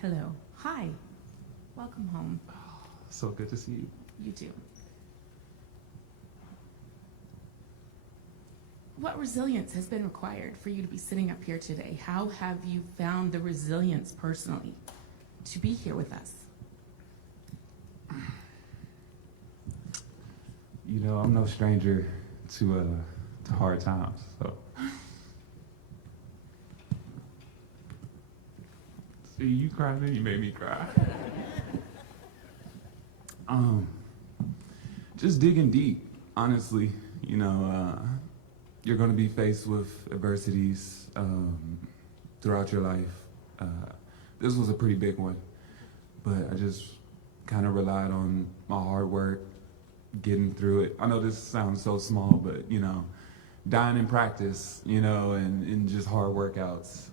Hello. Hi. Welcome home. So good to see you. You too. What resilience has been required for you to be sitting up here today? How have you found the resilience personally to be here with us? You know, I'm no stranger to hard times, so. See, you cried and you made me cry. Just digging deep, honestly. You know, you're going to be faced with adversities throughout your life. This was a pretty big one, but I just kind of relied on my hard work, getting through it. I know this sounds so small, but, you know, dying in practice, you know, and just hard workouts.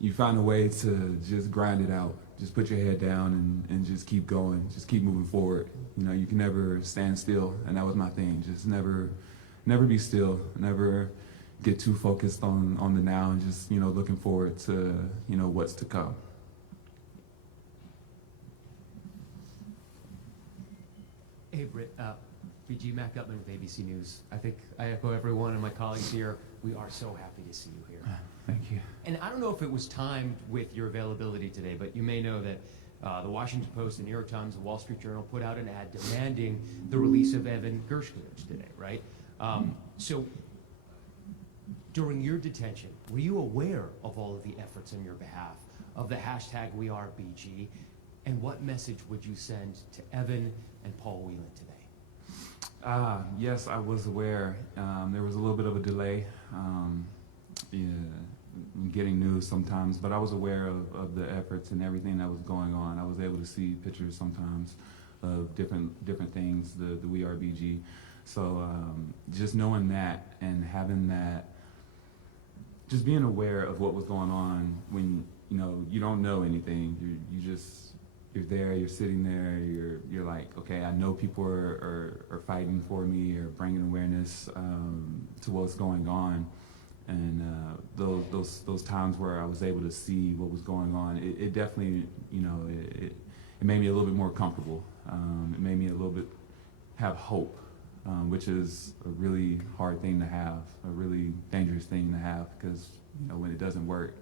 You find a way to just grind it out. Just put your head down and just keep going. Just keep moving forward. You know, you can never stand still, and that was my thing. Just never be still. Never get too focused on the now, and just, you know, looking forward to, you know, what's to come. Hey, Britt, BG Mac Gutman with ABC News. I think I echo everyone and my colleagues here. We are so happy to see you here. Thank you. And I don't know if it was timed with your availability today, but you may know that the Washington Post, the New York Times, the Wall Street Journal put out an ad demanding the release of Evan Gershkovich today, right? So during your detention, were you aware of all of the efforts on your behalf, of the hashtag WeAreBG, and what message would you send to Evan and Paul Whelan today? Yes, I was aware. There was a little bit of a delay in getting news sometimes, but I was aware of the efforts and everything that was going on. I was able to see pictures sometimes of different things, the WeAreBG. So just knowing that and having that, just being aware of what was going on when, you know, you don't know anything. You're there, you're sitting there, you're like, okay, I know people are fighting for me or bringing awareness to what's going on. And those times where I was able to see what was going on, it definitely, you know, it made me a little bit more comfortable. It made me a little bit have hope, which is a really hard thing to have, a really dangerous thing to have, because, you know, when it doesn't work,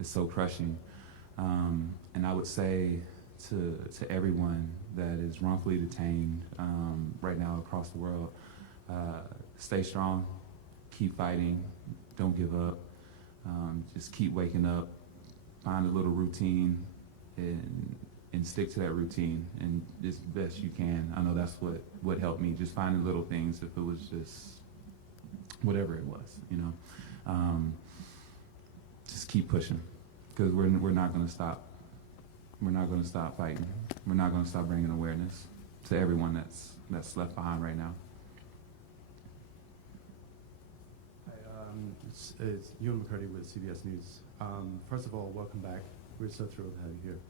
it's so crushing. And I would say to everyone that is wrongfully detained right now across the world, stay strong, keep fighting, don't give up, just keep waking up, find a little routine and stick to that routine and as best you can. I know that's what helped me, just finding little things, if it was just whatever it was, you know. Just keep pushing, because we're not going to stop. We're not going to stop fighting. We're not going to stop bringing awareness to everyone that's left behind right now. Hi, it's Ewan McCurdy with CBS News. First of all, welcome back. We're so thrilled to have you here.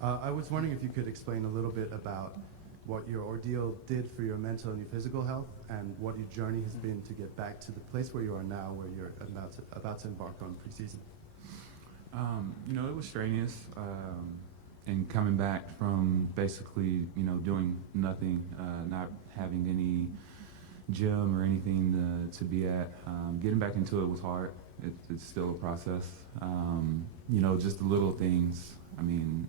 I was wondering if you could explain a little bit about what your ordeal did for your mental and your physical health, and what your journey has been to get back to the place where you are now, where you're about to embark on preseason. You know, it was strenuous. And coming back from basically, you know, doing nothing, not having any gym or anything to be at, getting back into it was hard. It's still a process. You know, just the little things. I mean,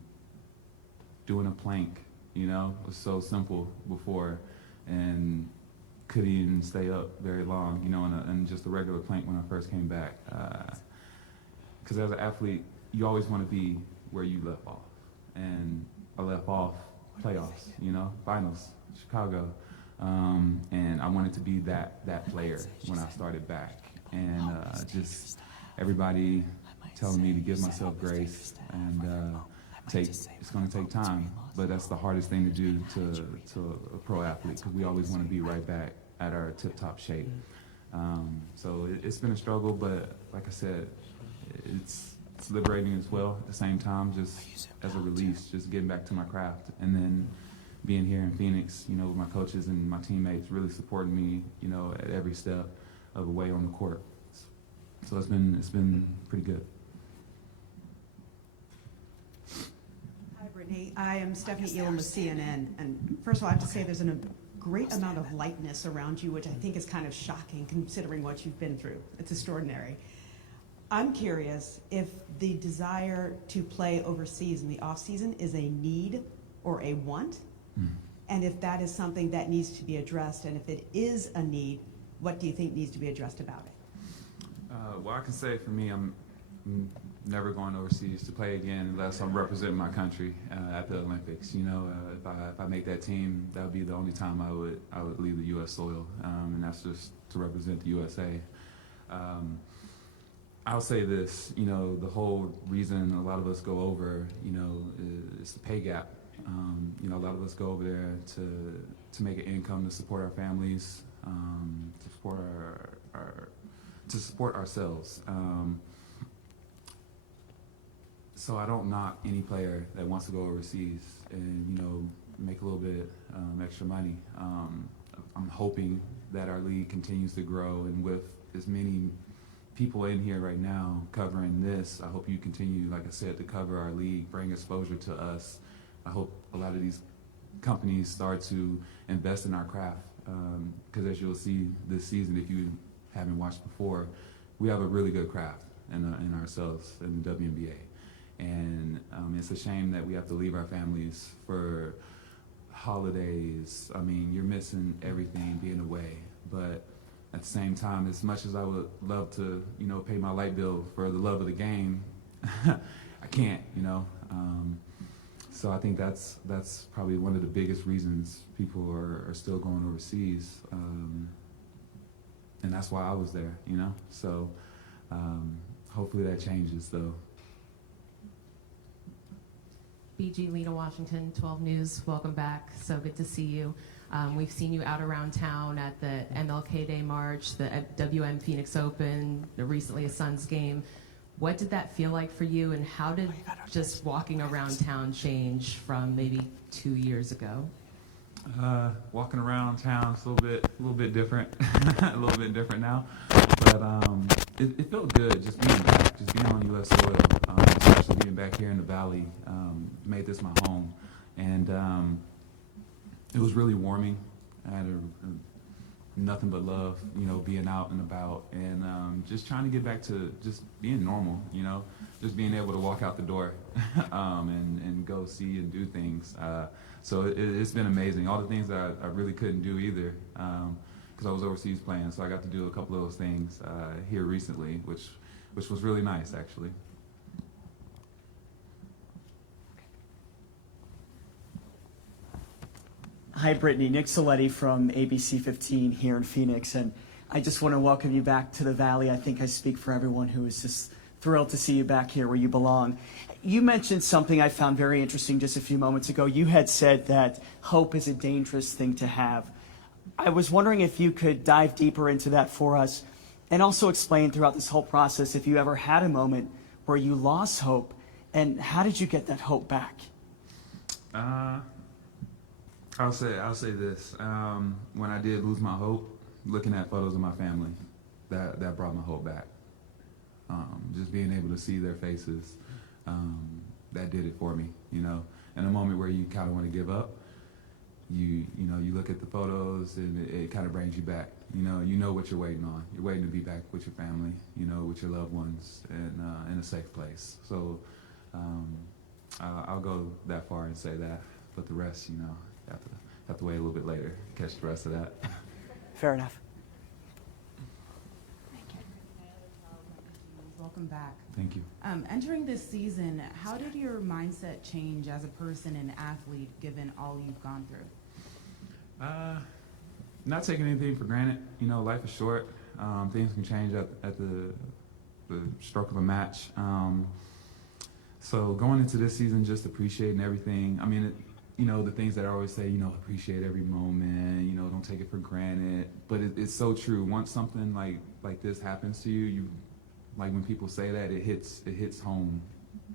doing a plank, you know, was so simple before, and couldn't even stay up very long, you know, in just a regular plank when I first came back. Because as an athlete, you always want to be where you left off. And I left off playoffs, you know, finals, Chicago. And I wanted to be that player when I started back. And just everybody telling me to give myself grace and it's going to take time. But that's the hardest thing to do to a pro athlete, because we always want to be right back at our tip-top shape. So it's been a struggle, but like I said, it's liberating as well at the same time, just as a release, just getting back to my craft. And then being here in Phoenix, you know, with my coaches and my teammates really supporting me, you know, at every step of the way on the court. So it's been pretty good. Hey, I am Stephanie Elam with CNN, and first of all, I have to say there's a great amount of lightness around you, which I think is kind of shocking considering what you've been through. It's extraordinary. I'm curious if the desire to play overseas in the off-season is a need or a want, and if that is something that needs to be addressed, and if it is a need, what do you think needs to be addressed about it? Well, I can say for me, I'm never going overseas to play again unless I'm representing my country at the Olympics. You know, if I make that team, that would be the only time I would leave the U.S. soil, and that's just to represent the USA. I'll say this, you know, the whole reason a lot of us go over, you know, is the pay gap. You know, a lot of us go over there to make an income to support our families, to support ourselves. So I don't knock any player that wants to go overseas and, you know, make a little bit extra money. I'm hoping that our league continues to grow, and with as many people in here right now covering this, I hope you continue, like I said, to cover our league, bring exposure to us. I hope a lot of these companies start to invest in our craft, because as you'll see this season, if you haven't watched before, we have a really good craft in ourselves in the WNBA. And it's a shame that we have to leave our families for holidays. I mean, you're missing everything being away, but at the same time, as much as I would love to, you know, pay my light bill for the love of the game, I can't, you know. So I think that's probably one of the biggest reasons people are still going overseas, and that's why I was there, you know. So hopefully that changes, though. BG, Lena Washington, 12 News, welcome back. So good to see you. We've seen you out around town at the MLK Day March, the WM Phoenix Open, recently a Suns game. What did that feel like for you, and how did just walking around town change from maybe 2 years ago? Walking around town is a little bit different, a little bit different now. But it felt good just being back, just being on U.S. soil, especially being back here in the Valley. Made this my home, and it was really warming. I had nothing but love, you know, being out and about, and just trying to get back to just being normal, you know, just being able to walk out the door and go see and do things. So it's been amazing. All the things that I really couldn't do either, because I was overseas playing. So I got to do a couple of those things here recently, which was really nice, actually. Hi, Brittney. Nick Soletti from ABC 15 here in Phoenix, and I just want to welcome you back to the Valley. I think I speak for everyone who is just thrilled to see you back here where you belong. You mentioned something I found very interesting just a few moments ago. You had said that hope is a dangerous thing to have. I was wondering if you could dive deeper into that for us, and also explain throughout this whole process if you ever had a moment where you lost hope, and how did you get that hope back? I'll say this. When I did lose my hope, looking at photos of my family, that brought my hope back. Just being able to see their faces, that did it for me. You know, in a moment where you kind of want to give up, you look at the photos and it kind of brings you back. You know what you're waiting on. You're waiting to be back with your family, you know, with your loved ones, and in a safe place. So I'll go that far and say that, but the rest, you know, have to wait a little bit later to catch the rest of that. Fair enough. Welcome back. Thank you. Entering this season, how did your mindset change as a person and athlete given all you've gone through? Not taking anything for granted. You know, life is short. Things can change at the stroke of a match. So going into this season, just appreciating everything. I mean, you know, the things that I always say, you know, appreciate every moment, you know, don't take it for granted. But it's so true. Once something like this happens to you, like when people say that, it hits home,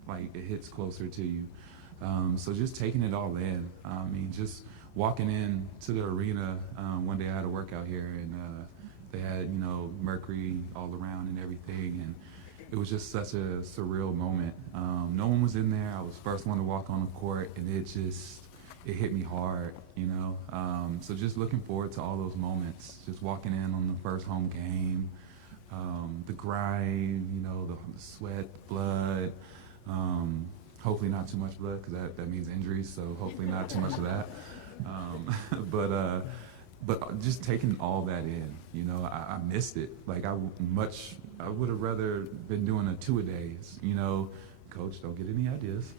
like it hits closer to you. So just taking it all in. I mean, just walking in to the arena, one day I had a workout here, and they had, you know, Mercury all around and everything, and it was just such a surreal moment. No one was in there. I was the first one to walk on the court, and it hit me hard, you know. So just looking forward to all those moments, just walking in on the first home game, the grind, you know, the sweat, blood. Hopefully not too much blood, because that means injuries, so hopefully not too much of that. But just taking all that in, you know, I missed it. Like I would have rather been doing a 2-a-days, you know. Coach, don't get any ideas.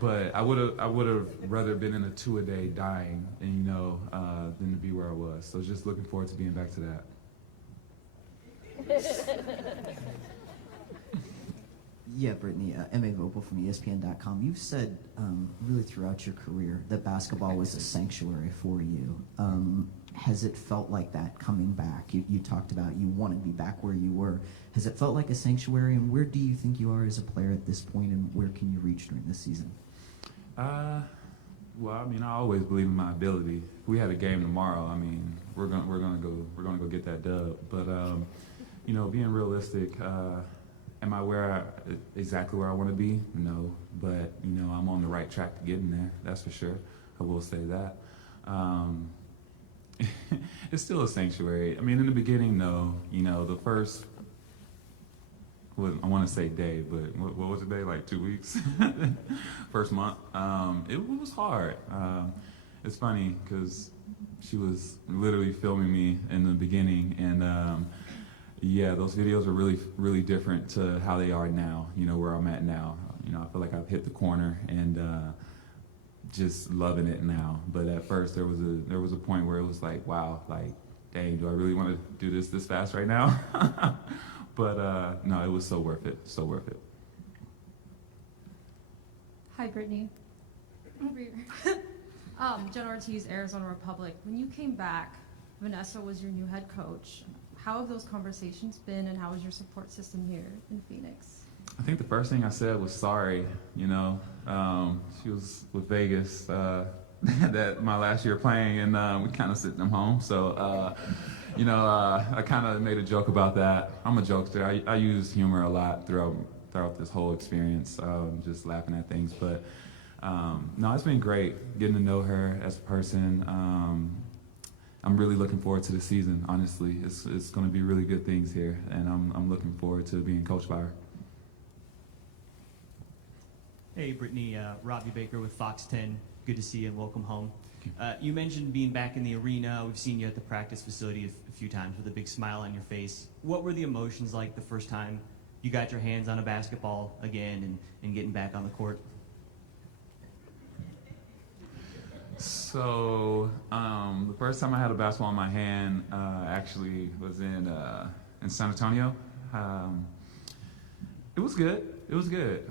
But I would have rather been in a 2-a-day dying, and you know, than to be where I was. So just looking forward to being back to that. Yeah, Brittney, M.A. Vogel from ESPN.com. You've said really throughout your career that basketball was a sanctuary for you. Has it felt like that coming back? You talked about you want to be back where you were. Has it felt like a sanctuary, and where do you think you are as a player at this point, and where can you reach during this season? Well, I mean, I always believe in my ability. If we had a game tomorrow, I mean, we're gonna go get that dub. But you know, being realistic, am I exactly where I want to be? No, but you know, I'm on the right track to getting there. That's for sure. I will say that. It's still a sanctuary. I mean, in the beginning, no. You know, the first, I want to say day, but what was it day? Like 2 weeks? First month. It was hard. It's funny because she was literally filming me in the beginning, and yeah, those videos are really, really different to how they are now, you know, where I'm at now. You know, I feel like I've hit the corner and just loving it now. But at first there was a point where it was like, wow, like, dang, do I really want to do this fast right now? But no, it was so worth it, so worth it. Hi, Brittney. Over here. Jen Ortiz, Arizona Republic. When you came back, Vanessa was your new head coach. How have those conversations been, and how is your support system here in Phoenix? I think the first thing I said was sorry. You know, she was with Vegas that my last year playing, and we kind of sent them home. So, you know, I kind of made a joke about that. I'm a jokester. I use humor a lot throughout this whole experience, just laughing at things. But no, it's been great getting to know her as a person. I'm really looking forward to the season, honestly. It's going to be really good things here, and I'm looking forward to being coached by her. Hey, Brittney, Robbie Baker with Fox 10. Good to see you and welcome home. You mentioned being back in the arena. We've seen you at the practice facility a few times with a big smile on your face. What were the emotions like the first time you got your hands on a basketball again and getting back on the court? So the first time I had a basketball in my hand actually was in San Antonio. It was good. It was good.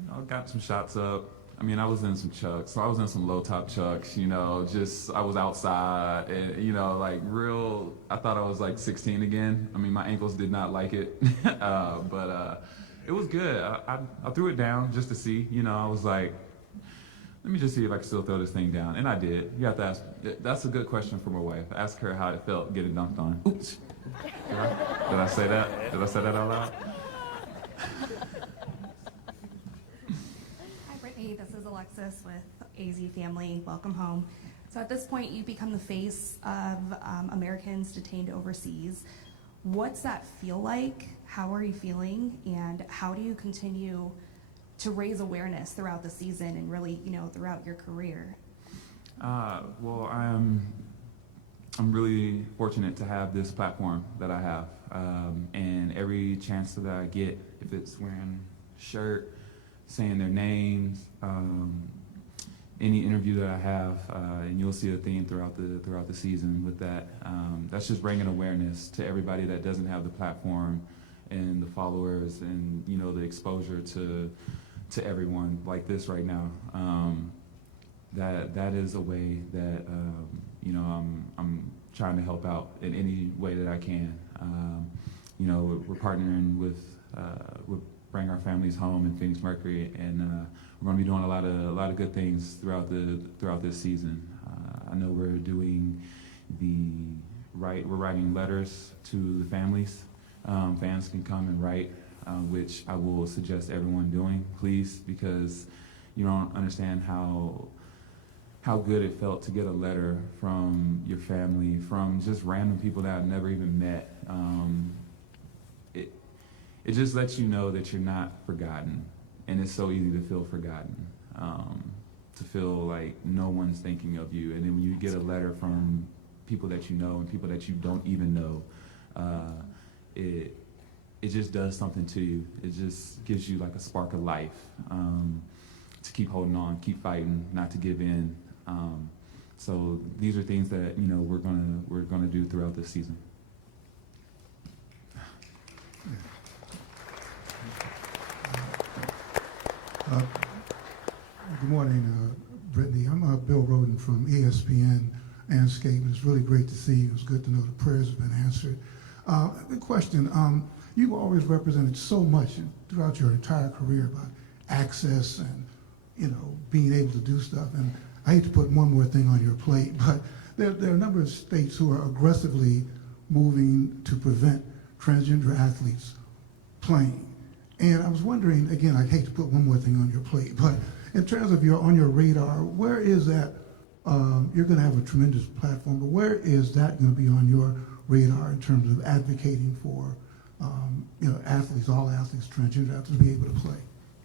You know, got some shots up. I mean, I was in some chucks. So I was in some low top chucks, you know, just I was outside and, you know, like I thought I was like 16 again. I mean, my ankles did not like it, but it was good. I threw it down just to see, you know, I was like, let me just see if I can still throw this thing down. And I did. You have to ask, that's a good question for my wife. Ask her how it felt getting dunked on. Oops. Did I say that? Did I say that out loud? This is Alexis with AZ Family. Welcome home. So at this point, you become the face of Americans detained overseas. What's that feel like? How are you feeling? And how do you continue to raise awareness throughout the season and really, you know, throughout your career? Well, I'm really fortunate to have this platform that I have. And every chance that I get, if it's wearing a shirt, saying their names, any interview that I have, and you'll see a theme throughout the season with that. That's just bringing awareness to everybody that doesn't have the platform and the followers and, you know, the exposure to everyone like this right now. That is a way that you know, I'm trying to help out in any way that I can. You know, we're partnering with Bring Our Families Home in Phoenix Mercury, and we're going to be doing a lot of good things throughout this season. I know we're doing we're writing letters to the families fans can come and write, which I will suggest everyone doing, please, because you don't understand how good it felt to get a letter from your family, from just random people that I've never even met. It just lets you know that you're not forgotten, and it's so easy to feel forgotten, to feel like no one's thinking of you. And then when you get a letter from people that you know and people that you don't even know, it just does something to you. It just gives you like a spark of life, to keep holding on, keep fighting, not to give in. So these are things that we're gonna do throughout this season. Good morning, Brittney. I'm Bill Roden from ESPN Landscape. It's really great to see you. It's good to know the prayers have been answered. The question, you've always represented so much throughout your entire career about access and, being able to do stuff. And I hate to put one more thing on your plate, but there are a number of states who are aggressively moving to prevent transgender athletes playing. And I was wondering, again, I hate to put one more thing on your plate, but in terms of on your radar, where is that? You're going to have a tremendous platform, but where is that going to be on your radar in terms of advocating for, athletes, all athletes, transgender athletes, to be able to play?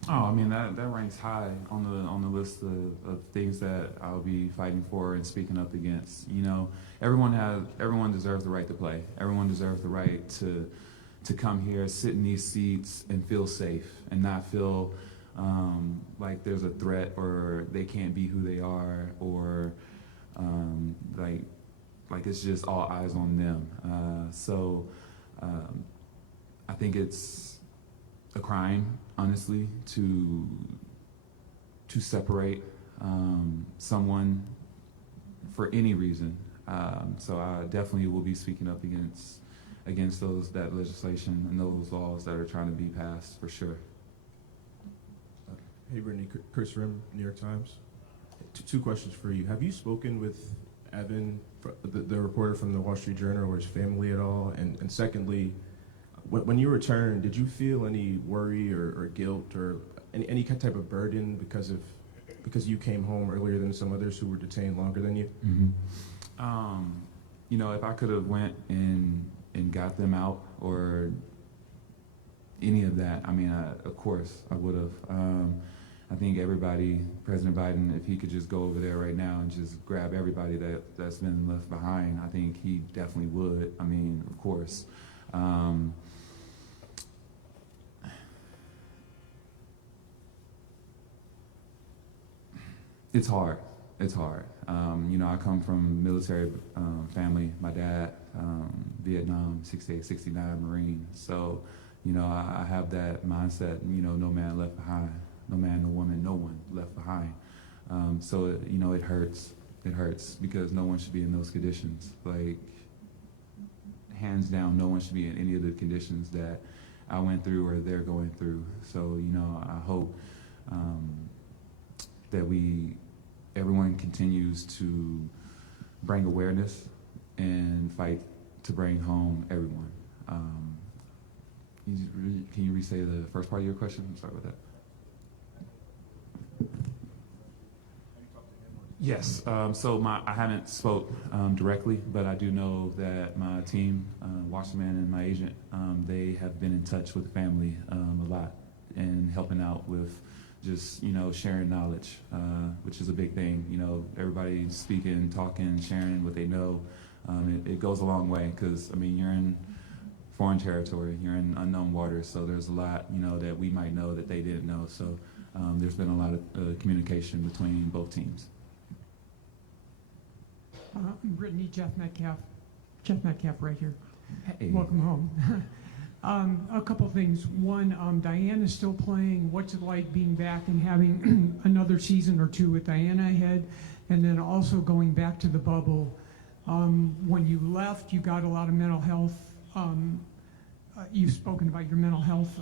Oh, I mean, that ranks high on the list of things that I'll be fighting for and speaking up against. Everyone deserves the right to play. Everyone deserves the right to come here, sit in these seats, and feel safe, and not feel like there's a threat or they can't be who they are, or like it's just all eyes on them. So I think it's a crime, honestly, to separate someone for any reason. So I definitely will be speaking up against that legislation and those laws that are trying to be passed, for sure. Hey, Brittney, Chris Rim, New York Times. Two questions for you. Have you spoken with Evan, the reporter from the Wall Street Journal, or his family at all? And secondly, when you returned, did you feel any worry or guilt or any type of burden because you came home earlier than some others who were detained longer than you? Mm-hmm. If I could have went and got them out or any of that, of course I would have. I think everybody, President Biden, if he could just go over there right now and just grab everybody that's been left behind, I think he definitely would. Of course. It's hard. It's hard. I come from military family. My dad, Vietnam, 68, 69 Marine. So, I have that mindset, no man left behind. No man, no woman, no one left behind. So, it hurts. It hurts because no one should be in those conditions. Like, hands down, no one should be in any of the conditions that I went through or they're going through. So, I hope that everyone continues to bring awareness and fight to bring home everyone. Can you re-say the first part of your question? I'm sorry about that. Yes. So I haven't spoke directly, but I do know that my team, Wasserman and my agent, they have been in touch with the family a lot and helping out with just sharing knowledge, which is a big thing. Everybody speaking, talking, sharing what they know. It goes a long way because you're in foreign territory, you're in unknown waters, so there's a lot that we might know that they didn't know. So there's been a lot of communication between both teams. Brittney, Jeff Metcalf. Jeff Metcalf right here. Hey. Welcome home. A couple things. One, Diana's still playing. What's it like being back and having another season or two with Diana ahead? And then also going back to the bubble. When you left, you got a lot of mental health. You've spoken about your mental health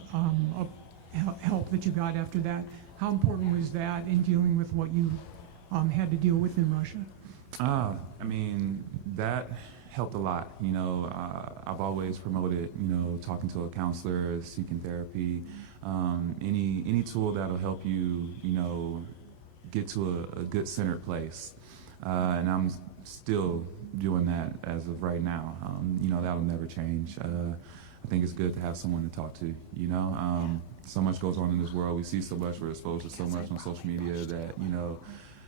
help that you got after that. How important was that in dealing with what you had to deal with in Russia? That helped a lot. You know, I've always promoted, you know, talking to a counselor, seeking therapy, any tool that'll help you, you know, get to a good centered place. And I'm still doing that as of right now. You know, that'll never change. I think it's good to have someone to talk to, you know. So much goes on in this world. We see so much, we're exposed to so much on social media that, you know,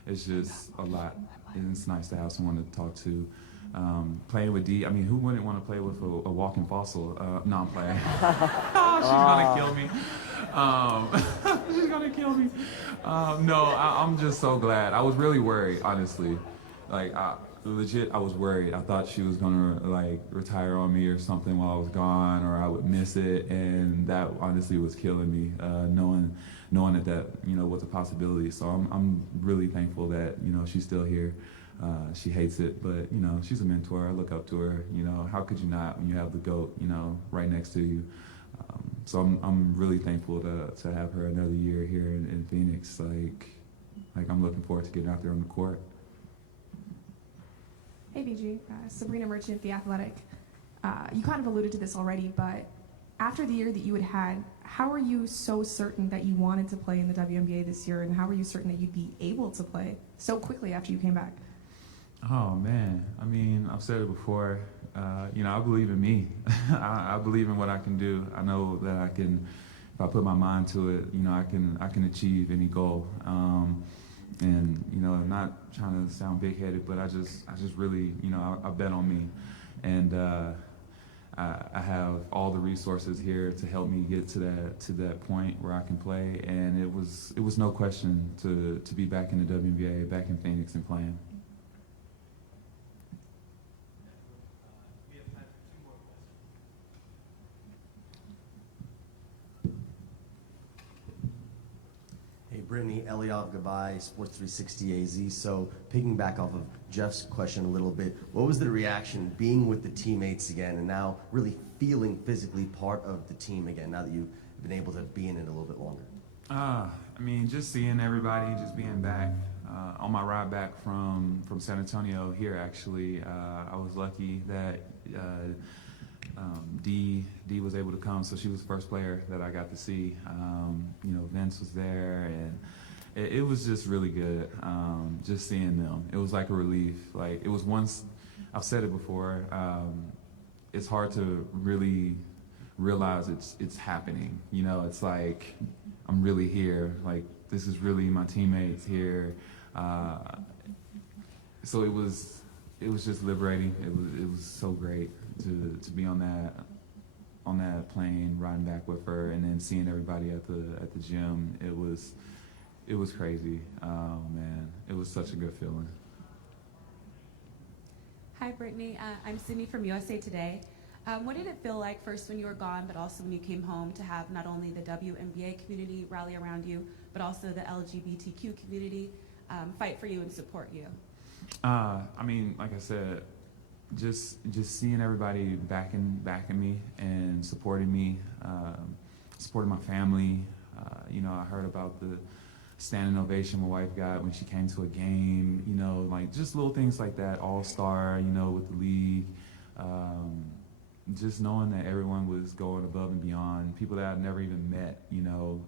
it's just a lot. And it's nice to have someone to talk to. Playing with Dee, I mean, who wouldn't want to play with a walking fossil? No, I'm playing. She's gonna kill me. She's gonna kill me. No, I'm just so glad. I was really worried, honestly. Like, legit, I was worried. I thought she was gonna like retire on me or something while I was gone, or I would miss it, and that honestly was killing me. Knowing that you know was a possibility. So I'm really thankful that you know she's still here. She hates it, but you know she's a mentor. I look up to her. You know, how could you not when you have the GOAT, you know, right next to you? So I'm really thankful to have her another year here in Phoenix. Like I'm looking forward to getting out there on the court. Hey, BG. Sabrina Merchant, The Athletic. You kind of alluded to this already, but after the year that you had, how are you so certain that you wanted to play in the WNBA this year, and how were you certain that you'd be able to play so quickly after you came back? Oh, man. I mean, I've said it before. You know, I believe in me. I believe in what I can do. I know that I can, if I put my mind to it, you know, I can achieve any goal. And, you know, I'm not trying to sound big-headed, but I just really, you know, I bet on me. And I have all the resources here to help me get to that point where I can play. And it was no question to be back in the WNBA, back in Phoenix and playing. Brittney, Eliav Gabay, Sports 360 AZ. So picking back off of Jeff's question a little bit, what was the reaction being with the teammates again and now really feeling physically part of the team again now that you've been able to be in it a little bit longer? I mean, just seeing everybody, just being back. On my ride back from San Antonio here, actually, I was lucky that Dee was able to come, so she was the first player that I got to see. You know, Vince was there, and it was just really good, just seeing them. It was like a relief. Like, it was once, I've said it before, it's hard to really realize it's happening. You know, it's like, I'm really here. Like, this is really my teammates here. So it was just liberating. It was so great to be on that plane, riding back with her, and then seeing everybody at the gym. It was crazy. Oh man, it was such a good feeling. Hi, Brittney. I'm Sydney from USA Today. What did it feel like first when you were gone, but also when you came home, to have not only the WNBA community rally around you, but also the LGBTQ community fight for you and support you? I mean, like I said, just seeing everybody backing me and supporting me, supporting my family. You know, I heard about the standing ovation my wife got when she came to a game. You know, like just little things like that. All-star, you know, with the league. Just knowing that everyone was going above and beyond. People that I'd never even met, you know,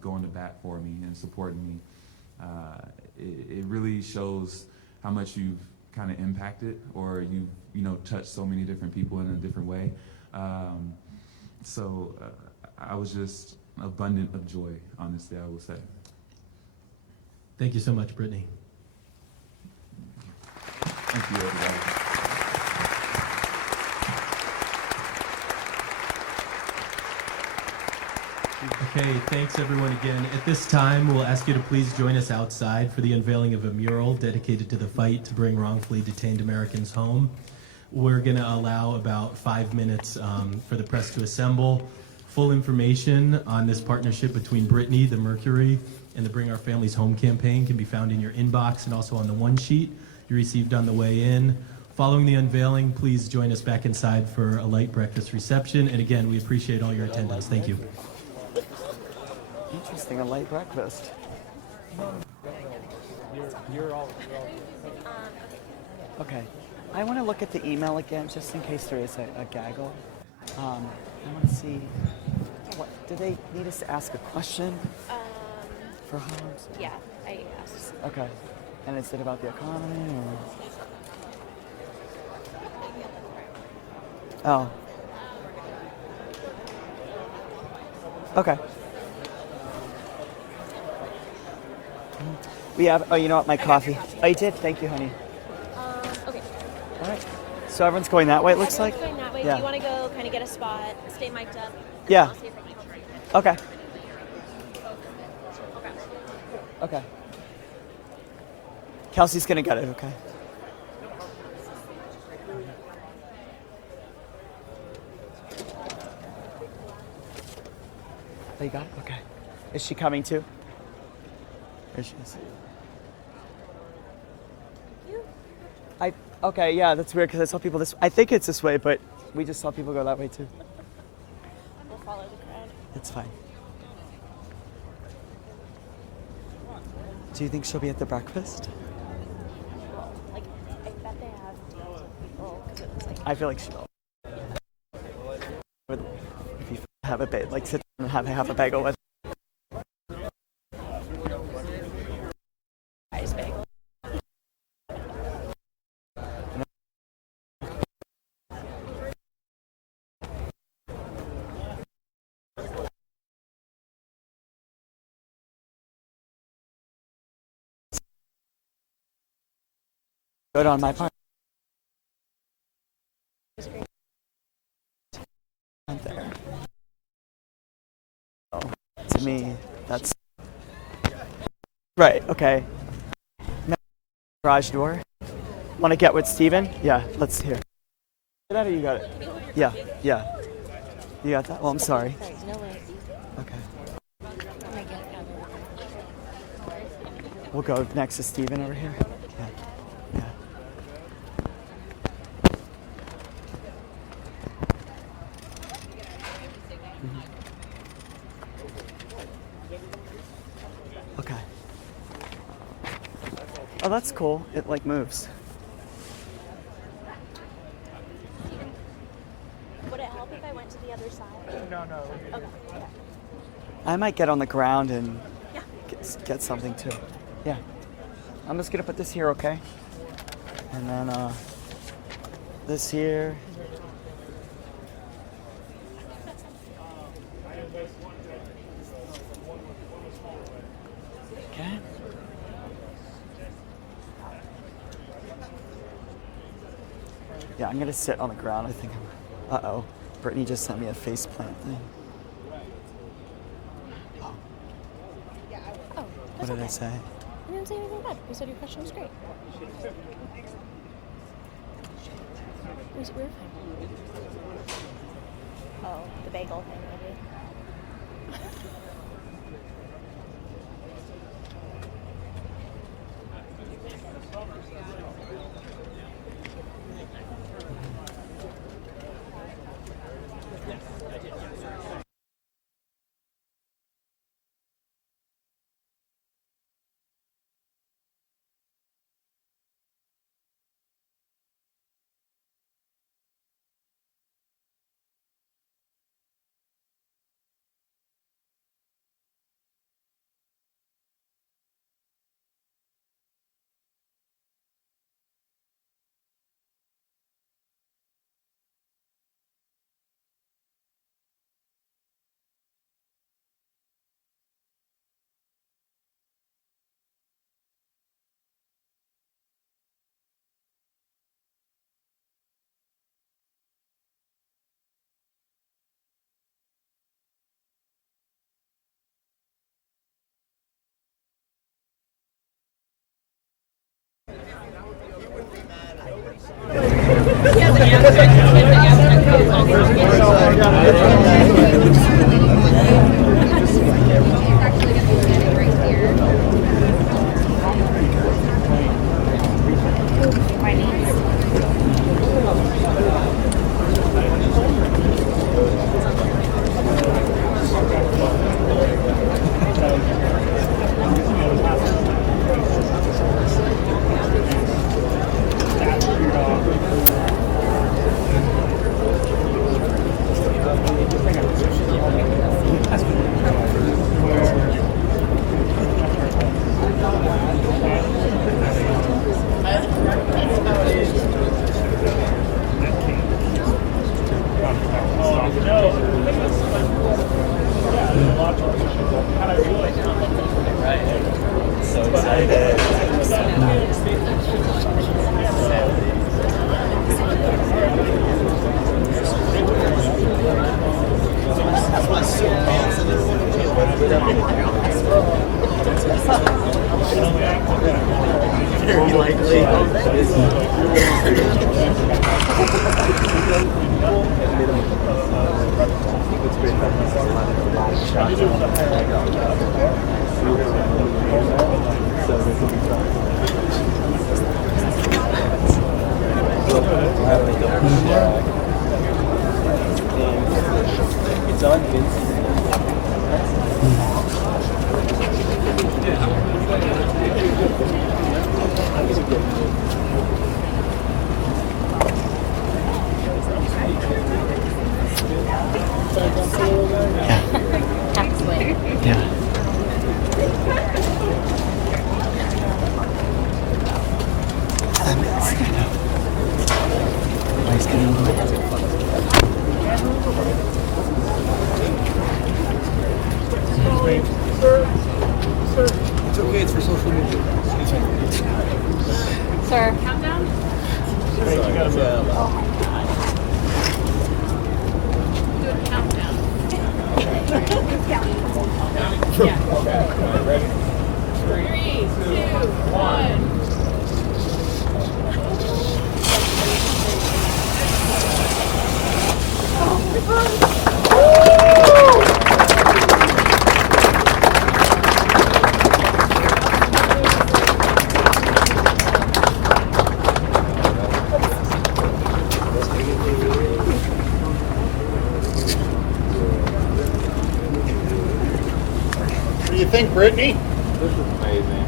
going to bat for me and supporting me. It really shows how much you've kind of impacted, or you know, touched so many different people in a different way. So I was just abundant of joy, honestly, I will say. Thank you so much, Brittney. Thank you, everybody. Okay, thanks everyone again. At this time, we'll ask you to please join us outside for the unveiling of a mural dedicated to the fight to bring wrongfully detained Americans home. We're going to allow about 5 minutes for the press to assemble. Full information on this partnership between Brittney, the Mercury, and the Bring Our Families Home campaign can be found in your inbox and also on the one sheet you received on the way in. Following the unveiling, please join us back inside for a light breakfast reception. And again, we appreciate all your attendance. Thank you. Interesting, a light breakfast. You're all Okay. I want to look at the email again, just in case there is a gaggle. I want to see, do they need us to ask a question for Holmes? Yeah, I asked. Okay. And is it about the economy or? Oh. Okay. We have, oh, you know what, my coffee. Oh, you did? Thank you, honey. Okay. All right. So everyone's going that way, it looks like? Everyone's going that way. Yeah. Do you want to go kind of get a spot, stay mic'd up? Yeah. I'll see if I can help you. Okay. Okay. Kelsey's gonna get it, okay? Oh, you got it? Okay. Is she coming too? There she is. Okay, yeah, that's weird because I saw people this. I think it's this way, but we just saw people go that way too. We'll follow the crowd. It's fine. Do you think she'll be at the breakfast? Like, I bet they have deals with people because it was like. I feel like she will. If you have a bagel, like sit down and have half a bagel with. Ice bagel. Good on my part. There. Oh, to me, that's right. Okay. Garage door. Want to get with Steven? Yeah. Let's hear. Get out of you got it. Yeah. Yeah. You got that? Well, I'm sorry. No way. Okay. Oh my God. We'll go next to Steven over here. Yeah. Yeah. Okay. Oh, that's cool. It like moves. Would it help if I went to the other side? No, no. Okay. Yeah. I might get on the ground and Yeah. get something too. Yeah. I'm just gonna put this here, okay? And then this here. Okay. Yeah, I'm gonna sit on the ground. I think I'm. Uh-oh. Brittney just sent me a face plant thing. Oh, What did I say? I didn't say anything bad. You said your question was great. We were fine. Oh, the bagel thing, maybe. Very likely. It's on Yeah. Sir, it's okay. It's for social media. Excuse me. Sir, countdown? Hey, you gotta move. Do a countdown. Yeah. Ready? 3, 2, 1. What do you think, Brittney? This is amazing.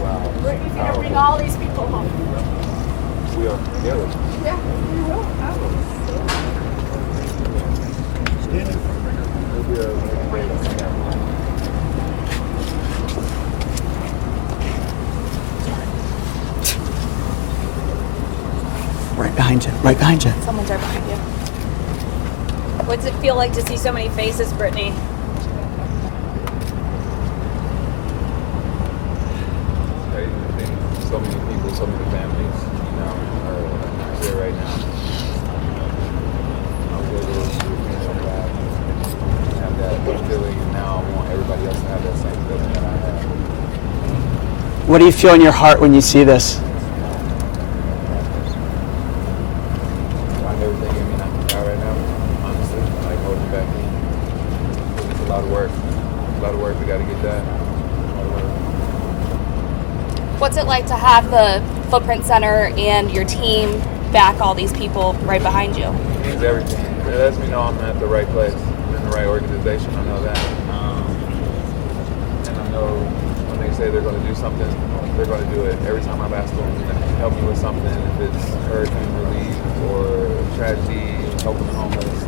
Wow. Brittney's gonna bring all these people home. We are together. Yeah, we will. Right behind you. Right behind you. Someone's right behind you. What's it feel like to see so many faces, Brittney? Crazy to think so many people, so many families, you know, are not here right now. I was able to come back and have that feeling, and now I want everybody else to have that same feeling that I have. What do you feel in your heart when you see this? Find everything in me not to cry right now, honestly, like holding it back in. It's a lot of work. A lot of work, we gotta get that. What's it like to have the Footprint Center and your team back all these people right behind you? It means everything. It lets me know I'm at the right place, I'm in the right organization. I know that. And I know when they say they're going to do something, they're going to do it. Every time I've asked them to help me with something, if it's hurricane relief or tragedy, helping the homeless,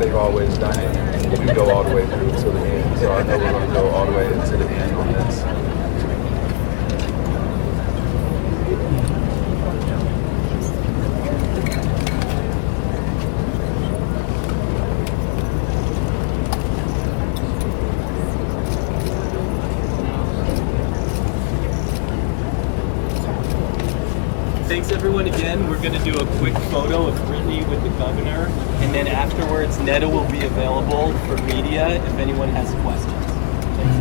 they've always done it. And we go all the way through to the end. So I know we're going to go all the way to the end on this. Thanks everyone again. We're going to do a quick photo of Brittney with the governor, and then afterwards Netta will be available for media if anyone has questions. Thanks.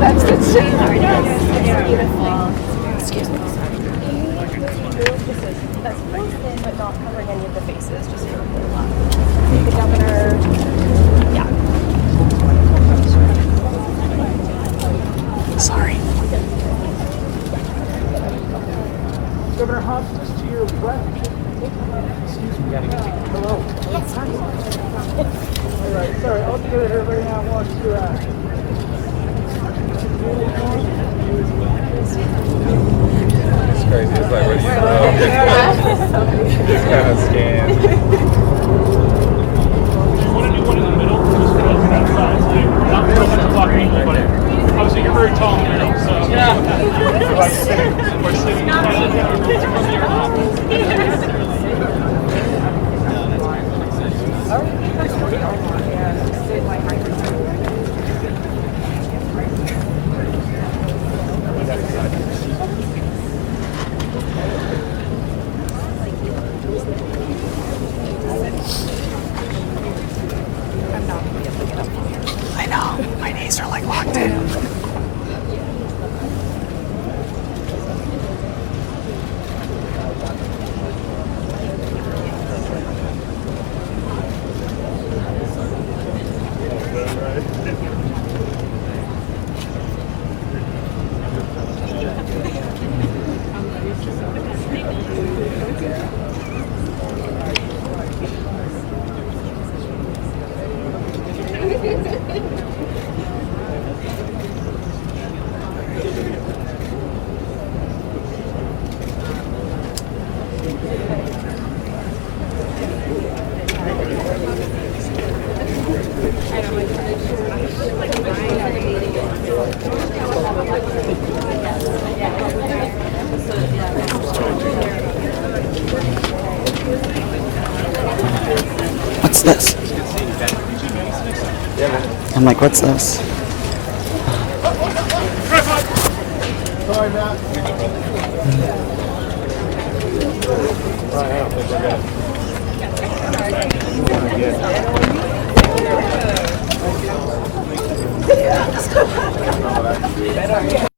That's the chin. It's beautiful. Excuse me. That's close in, but not covering any of the faces, just for the governor. Yeah. Sorry. Governor Hobbs, just to your left. Excuse me. Hello. All right. Sorry. I'll get it right now. I want to. It's crazy. It's like, where do you go? It's kind of scanned. You want to do one in the middle? Just go to that side. Not real much blocking, but obviously you're very tall in the middle, so. Yeah. I know, my knees are like locked in. What's this? I'm like, what's this? Sorry, Matt. I don't think we're good.